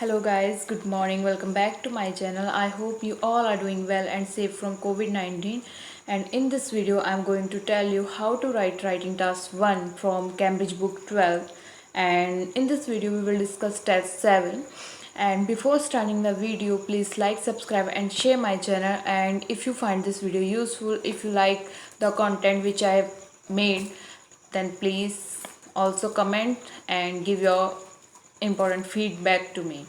Hello guys, good morning. Welcome back to my channel. I hope you all are doing well and safe from COVID-19. And in this video, I'm going to tell you how to write writing task 1 from Cambridge Book 12. And in this video, we will discuss test 7. And before starting the video, please like, subscribe and share my channel. And if you find this video useful, if you like the content which I have made, then please also comment and give your important feedback to me.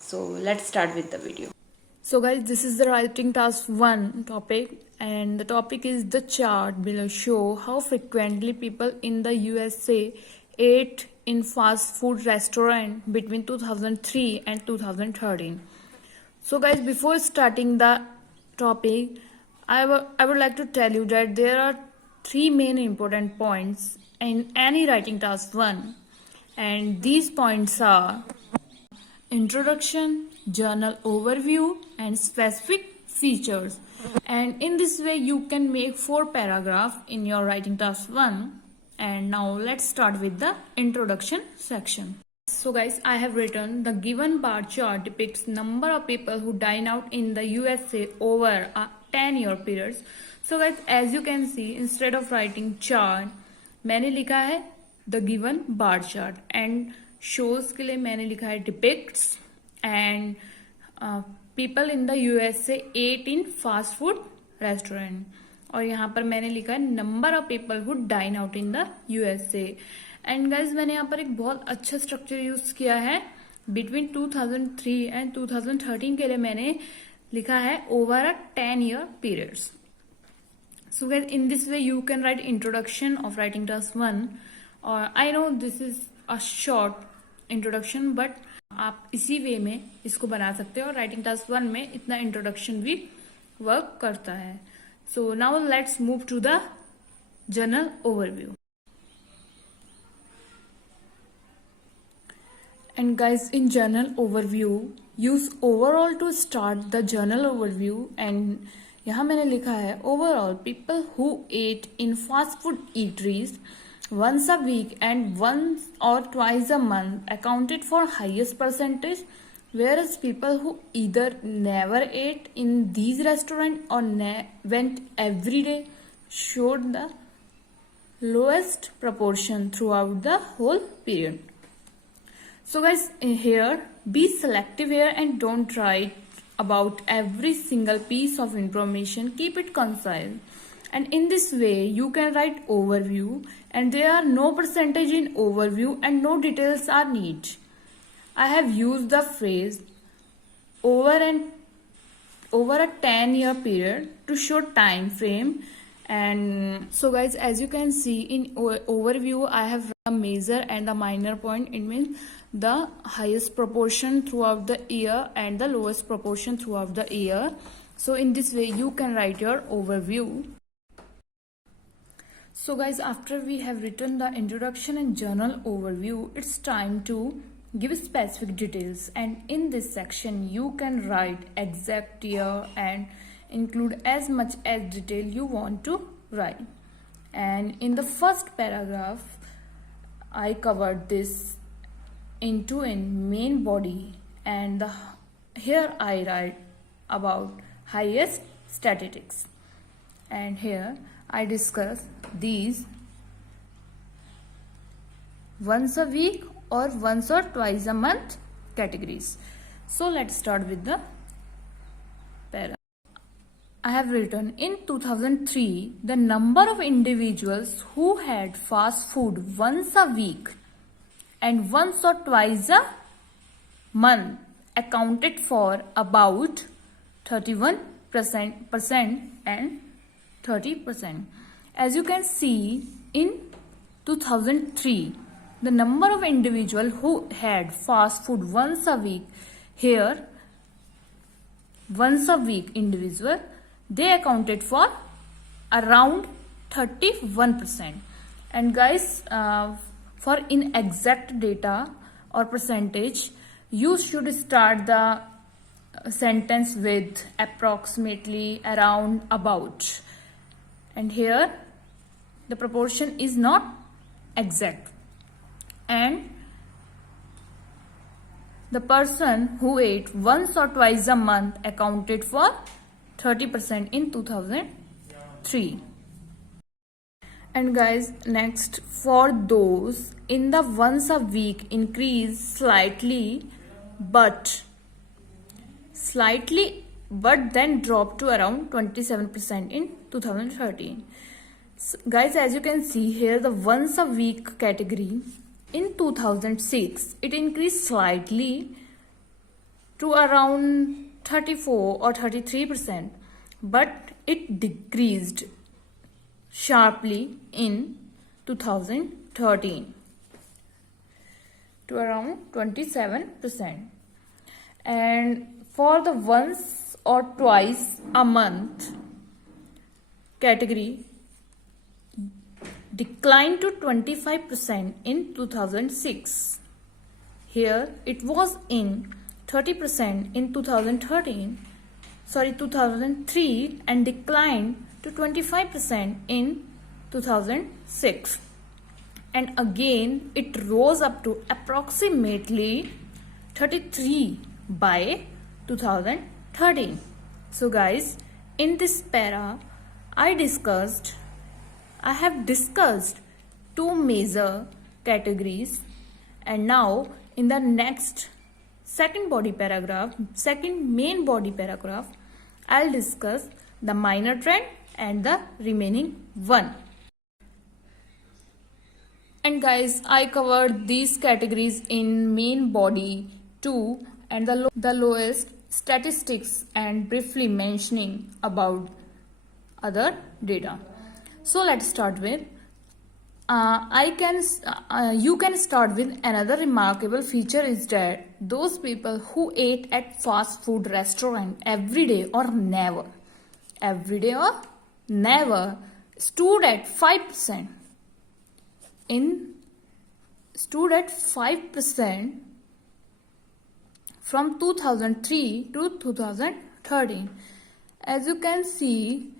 So let's start with the video. So guys, this is the writing task 1 topic, and the topic is the chart below show how frequently people in the USA ate in fast food restaurant between 2003 and 2013. So guys, before starting the topic, I would like to tell you that there are 3 main important points in any writing task 1, and these points are introduction, journal overview and specific features. And in this way you can make 4 paragraphs in your writing task 1. And now let's start with the introduction section. So guys, I have written the given bar chart depicts number of people who dine out in the USA over a 10-year period. So guys, as you can see, instead of writing chart, मैंने लिखा है the given bar chart, and shows के लिए मैंने लिखा है depicts and people in the USA ate in fast food restaurant, और यहाँ पर मैंने लिखा है number of people who dine out in the USA. And guys मैंने यहाँ पर एक बहुत अच्छा स्ट्रक्चर यूज किया है. बिटवीन 2003 एंड 2013 के लिए मैंने लिखा है over a 10-year periods. So guys, in this way you can write introduction of writing task 1. और I know this is a short introduction, but आप इसी वे में इसको बना सकते हो और राइटिंग टास्क 1 में इतना इंट्रोडक्शन भी वर्क करता है. So now let's move to the journal overview. And guys, in journal overview, use overall to start the journal overview. And यहाँ मैंने लिखा है overall people who ate in fast food eateries once a week and once or twice a month accounted for highest percentage, whereas people who either never ate in these restaurants or went every day showed the lowest proportion throughout the whole period. So guys, here be selective here and don't write about every single piece of information. Keep it concise, and in this way you can write overview, and there are no percentage in overview and no details are needed. I have used the phrase over a 10-year period to show time frame. And so guys, as you can see in overview, I have a major and a minor point. It means the highest proportion throughout the year and the lowest proportion throughout the year. So in this way you can write your overview. So guys, after we have written the introduction and journal overview, it's time to give specific details. And in this section you can write exact year and include as much as detail you want to write. And in the first paragraph I covered this into in main body, and here I write about highest statistics, and here I discuss these once a week or once or twice a month categories. So let's start with the paragraph. I have written in 2003 the number of individuals who had fast food once a week and once or twice a month accounted for about 31% and 30%. As you can see, in 2003 the number of individuals who had fast food once a week, here once a week individual, they accounted for around 31%. And guys, for inexact data or percentage, you should start the sentence with approximately, around, about. And here the proportion is not exact. And The person who ate once or twice a month accounted for 30% in 2003. And guys, next, for those in the once a week increase slightly but then dropped to around 27% in 2013. So, guys, as you can see here, the once a week category in 2006 it increased slightly to around 34 or 33%, but it decreased sharply in 2013 to around 27%. And for the once or twice a month category declined to 25% in 2006. Here it was in 30% in 2003 and declined to 25% in 2006. And again it rose up to approximately 33 by 2013. So guys, in this para I have discussed two major categories, and now in the next second main body paragraph, I'll discuss the minor trend and the remaining one. And guys, I covered these categories in main body 2 and the lowest statistics and briefly mentioning about other data. So let's start with you can start with another remarkable feature is that those people who ate at fast food restaurant every day or never stood at 5% from 2003 to 2013. As you can see,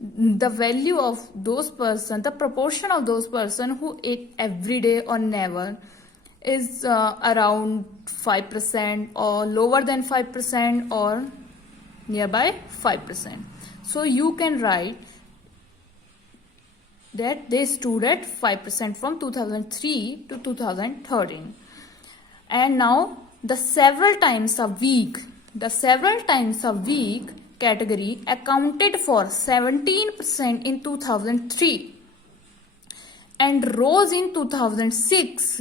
the value of those person, the proportion of those person who ate every day or never is around 5% or lower than 5% or nearby 5%. So you can write that they stood at 5% from 2003 to 2013. And now the several times a week category accounted for 17% in 2003 and rose in 2006,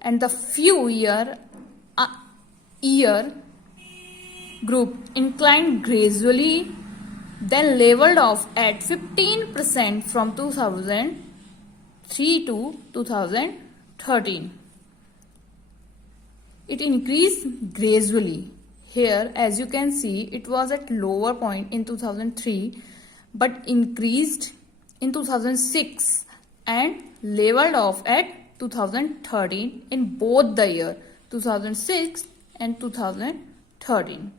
and the few year group inclined gradually, then leveled off at 15% from 2003 to 2013. It increased gradually. Here, as you can see, it was at lower point in 2003 but increased in 2006 and leveled off at 2013 in both the year 2006 and 2013.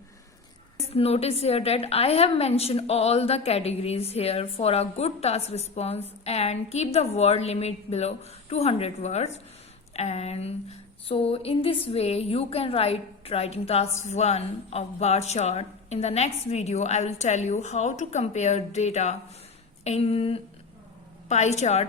Notice here that I have mentioned all the categories here for a good task response, and keep the word limit below 200 words. And so in this way you can writing task 1 of bar chart. In the next video I will tell you how to compare data in pie chart